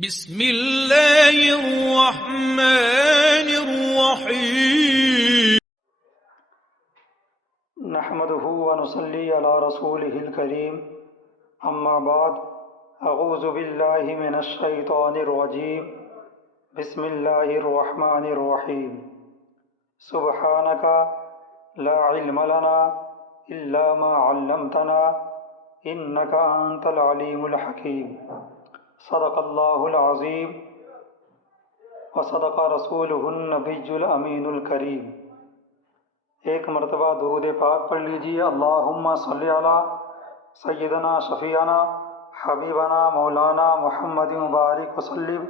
بسم اللہ الرحمن الرحیم نحمده ونصلي على رسوله الكريم اما بعد اعوذ باللہ من الشیطان الرجیم بسم اللہ الرحمن الرحیم سبحانك لا علم لنا الا ما علمتنا انك انت العلیم الحکیم صدق اللہ العظیم وصدق رسولہ النبی الامین الکریم۔ ایک مرتبہ درود پاک پڑھ لیجیے۔ اللہم صلی علی سیدنا شفیعنا حبیبنا مولانا محمد مبارک وسلم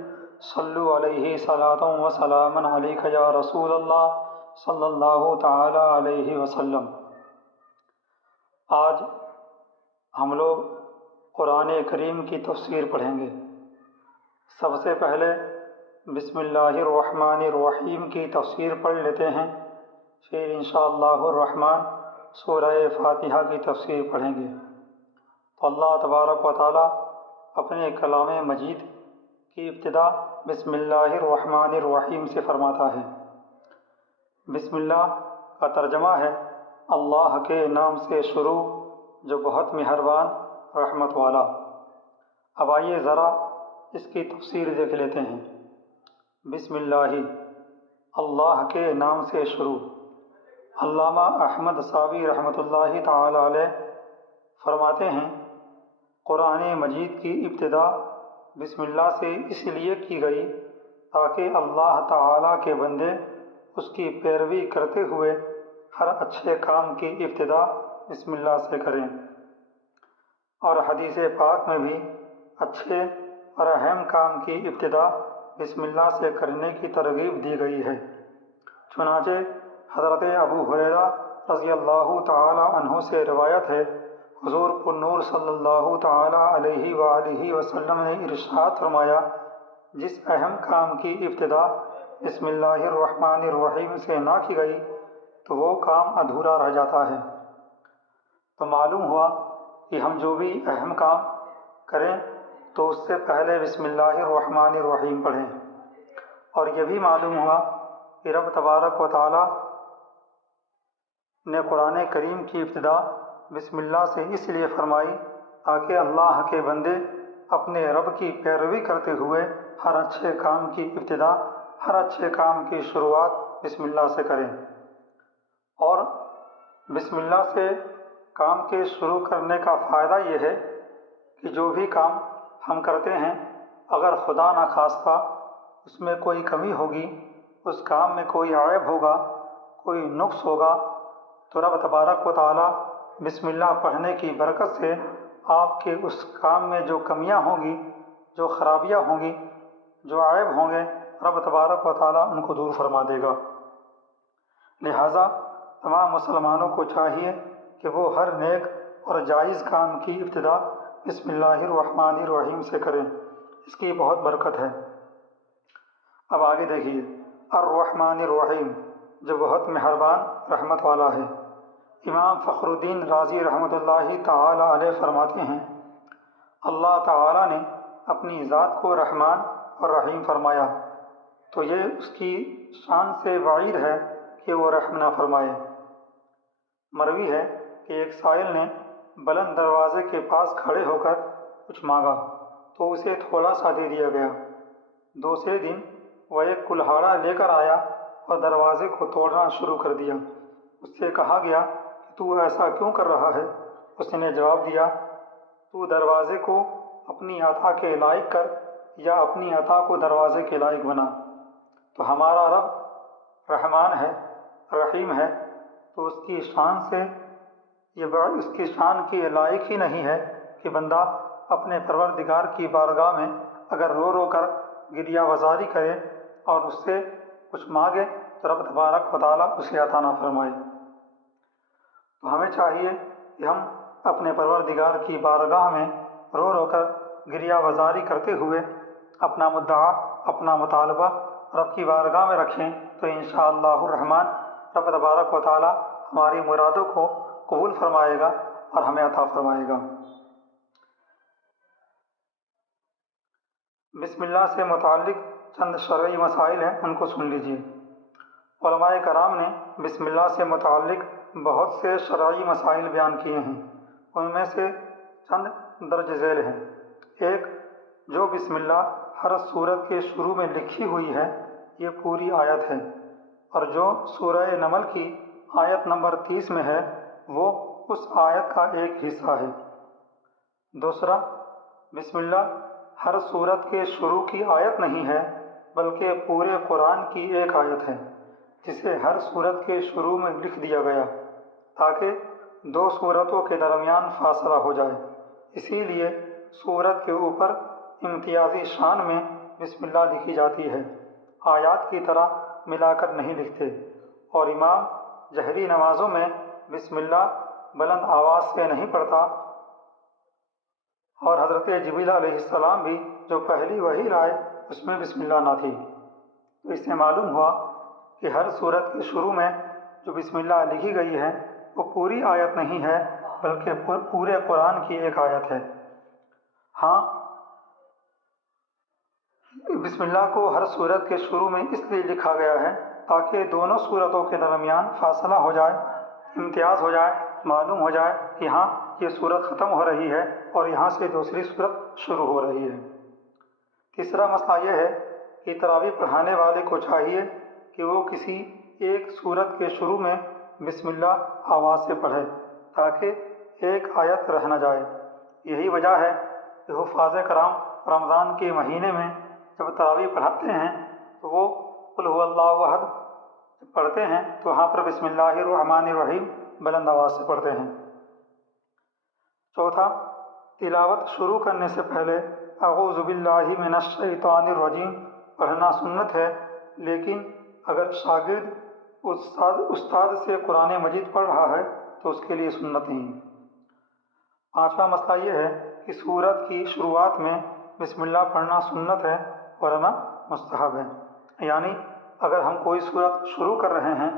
صلو علیہ صلاۃ و سلاما علیک یا رسول اللہ صلی اللہ تعالی علیہ وسلم۔ آج ہم لوگ قرآن کریم کی تفسیر پڑھیں گے۔ سب سے پہلے بسم اللہ الرحمن الرحیم کی تفسیر پڑھ لیتے ہیں، پھر انشاءاللہ الرحمن سورہ فاتحہ کی تفسیر پڑھیں گے۔ تو اللہ تبارک و تعالی اپنے کلام مجید کی ابتدا بسم اللہ الرحمن الرحیم سے فرماتا ہے۔ بسم اللہ کا ترجمہ ہے اللہ کے نام سے شروع جو بہت مہربان رحمت والا۔ اب آئیے ذرا اس کی تفسیر دیکھ لیتے ہیں۔ بسم اللہ، اللہ کے نام سے شروع۔ علامہ احمد صابی رحمۃ اللہ تعالی علیہ فرماتے ہیں قرآن مجید کی ابتدا بسم اللہ سے اس لیے کی گئی تاکہ اللہ تعالی کے بندے اس کی پیروی کرتے ہوئے ہر اچھے کام کی ابتدا بسم اللہ سے کریں، اور حدیث پاک میں بھی اچھے اور اہم کام کی ابتدا بسم اللہ سے کرنے کی ترغیب دی گئی ہے۔ چنانچہ حضرت ابو ہریرہ رضی اللہ تعالی عنہ سے روایت ہے، حضور النور صلی اللہ تعالی علیہ وآلہ وسلم نے ارشاد فرمایا، جس اہم کام کی ابتدا بسم اللہ الرحمن الرحیم سے نہ کی گئی تو وہ کام ادھورا رہ جاتا ہے۔ تو معلوم ہوا کہ ہم جو بھی اہم کام کریں تو اس سے پہلے بسم اللہ الرحمن الرحیم پڑھیں، اور یہ بھی معلوم ہوا کہ رب تبارک و تعالی نے قرآن کریم کی ابتدا بسم اللہ سے اس لیے فرمائی تاکہ اللہ کے بندے اپنے رب کی پیروی کرتے ہوئے ہر اچھے کام کی ابتدا، ہر اچھے کام کی شروعات بسم اللہ سے کریں۔ اور بسم اللہ سے کام کے شروع کرنے کا فائدہ یہ ہے کہ جو بھی کام ہم کرتے ہیں اگر خدا نخواستہ اس میں کوئی کمی ہوگی، اس کام میں کوئی عیب ہوگا، کوئی نقص ہوگا، تو رب تبارک و تعالی بسم اللہ پڑھنے کی برکت سے آپ کے اس کام میں جو کمیاں ہوں گی، جو خرابیاں ہوں گی، جو عیب ہوں گے، رب تبارک و تعالی ان کو دور فرما دے گا۔ لہٰذا تمام مسلمانوں کو چاہیے کہ وہ ہر نیک اور جائز کام کی ابتدا بسم اللہ الرحمن الرحیم سے کریں، اس کی بہت برکت ہے۔ اب آگے دیکھیے، الرحمن الرحیم جو بہت مہربان رحمت والا ہے۔ امام فخر الدین رازی رحمۃ اللہ تعالی علیہ فرماتے ہیں اللہ تعالی نے اپنی ذات کو رحمان اور رحیم فرمایا تو یہ اس کی شان سے بعید ہے کہ وہ رحم نہ فرمائے۔ مروی ہے کہ ایک سائل نے بلند دروازے کے پاس کھڑے ہو کر کچھ مانگا تو اسے تھوڑا سا دے دیا گیا۔ دوسرے دن وہ ایک کلہاڑا لے کر آیا اور دروازے کو توڑنا شروع کر دیا۔ اس سے کہا گیا کہ تو ایسا کیوں کر رہا ہے؟ اس نے جواب دیا، تو دروازے کو اپنی عطا کے لائق کر یا اپنی عطا کو دروازے کے لائق بنا۔ تو ہمارا رب رحمان ہے، رحیم ہے، تو اس کی شان سے اس کی شان کی لائق ہی نہیں ہے کہ بندہ اپنے پروردگار کی بارگاہ میں اگر رو رو کر گریہ وزاری کرے اور اس سے کچھ مانگے تو رب تبارک و تعالیٰ اسے عطا نہ فرمائے۔ تو ہمیں چاہیے کہ ہم اپنے پروردگار کی بارگاہ میں رو رو کر گریہ وزاری کرتے ہوئے اپنا مدعا، اپنا مطالبہ رب کی بارگاہ میں رکھیں تو انشاءاللہ الرحمن رب تبارک و تعالیٰ ہماری مرادوں کو قبول فرمائے گا اور ہمیں عطا فرمائے گا۔ بسم اللہ سے متعلق چند شرعی مسائل ہیں، ان کو سن لیجیے۔ علماء کرام نے بسم اللہ سے متعلق بہت سے شرعی مسائل بیان کیے ہیں، ان میں سے چند درج ذیل ہیں۔ ایک، جو بسم اللہ ہر سورت کے شروع میں لکھی ہوئی ہے یہ پوری آیت ہے، اور جو سورہ نمل کی آیت نمبر 30 میں ہے وہ اس آیت کا ایک حصہ ہے۔ دوسرا، بسم اللہ ہر سورت کے شروع کی آیت نہیں ہے بلکہ پورے قرآن کی ایک آیت ہے جسے ہر سورت کے شروع میں لکھ دیا گیا تاکہ دو سورتوں کے درمیان فاصلہ ہو جائے۔ اسی لیے سورت کے اوپر امتیازی شان میں بسم اللہ لکھی جاتی ہے، آیات کی طرح ملا کر نہیں لکھتے، اور امام جہری نمازوں میں بسم اللہ بلند آواز سے نہیں پڑھتا، اور حضرت جبریل علیہ السلام بھی جو پہلی وحی لائے اس میں بسم اللہ نہ تھی۔ تو اس سے معلوم ہوا کہ ہر سورت کے شروع میں جو بسم اللہ لکھی گئی ہے وہ پوری آیت نہیں ہے بلکہ پورے قرآن کی ایک آیت ہے۔ ہاں، بسم اللہ کو ہر سورت کے شروع میں اس لیے لکھا گیا ہے تاکہ دونوں سورتوں کے درمیان فاصلہ ہو جائے، امتیاز ہو جائے، معلوم ہو جائے کہ ہاں یہ سورت ختم ہو رہی ہے اور یہاں سے دوسری سورت شروع ہو رہی ہے۔ تیسرا مسئلہ یہ ہے کہ تراویح پڑھانے والے کو چاہیے کہ وہ کسی ایک سورت کے شروع میں بسم اللہ آواز سے پڑھے تاکہ ایک آیت رہ نہ جائے۔ یہی وجہ ہے کہ حفاظ کرام رمضان کے مہینے میں جب تراویح پڑھاتے ہیں تو وہ قل هو اللہ احد پڑھتے ہیں تو وہاں پر بسم اللہ الرحمن الرحیم بلند آواز سے پڑھتے ہیں۔ چوتھا، تلاوت شروع کرنے سے پہلے اعوذ باللہ من الشیطان الرجیم پڑھنا سنت ہے، لیکن اگر شاگرد استاد سے قرآن مجید پڑھ رہا ہے تو اس کے لیے سنت نہیں۔ پانچواں مسئلہ یہ ہے کہ سورت کی شروعات میں بسم اللہ پڑھنا سنت ہے ورنہ مستحب ہے، یعنی اگر ہم کوئی سورت شروع کر رہے ہیں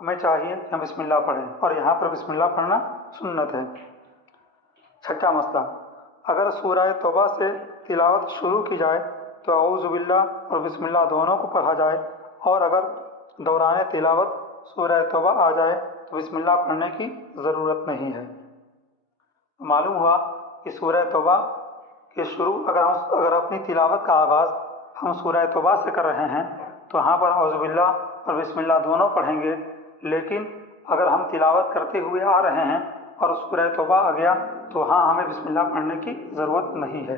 ہمیں چاہیے کہ ہم بسم اللہ پڑھیں، اور یہاں پر بسم اللہ پڑھنا سنت ہے۔ چھٹا مسئلہ، اگر سورہ توبہ سے تلاوت شروع کی جائے تو اعوذ باللہ اور بسم اللہ دونوں کو پڑھا جائے، اور اگر دوران تلاوت سورہ توبہ آ جائے تو بسم اللہ پڑھنے کی ضرورت نہیں ہے۔ معلوم ہوا کہ سورہ توبہ کے شروع اگر اپنی تلاوت کا آغاز ہم سورہ توبہ سے کر رہے ہیں تو وہاں پر اعوذ باللہ اور بسم اللہ دونوں پڑھیں گے، لیکن اگر ہم تلاوت کرتے ہوئے آ رہے ہیں اور سورہ توبہ آ گیا تو وہاں ہمیں بسم اللہ پڑھنے کی ضرورت نہیں ہے۔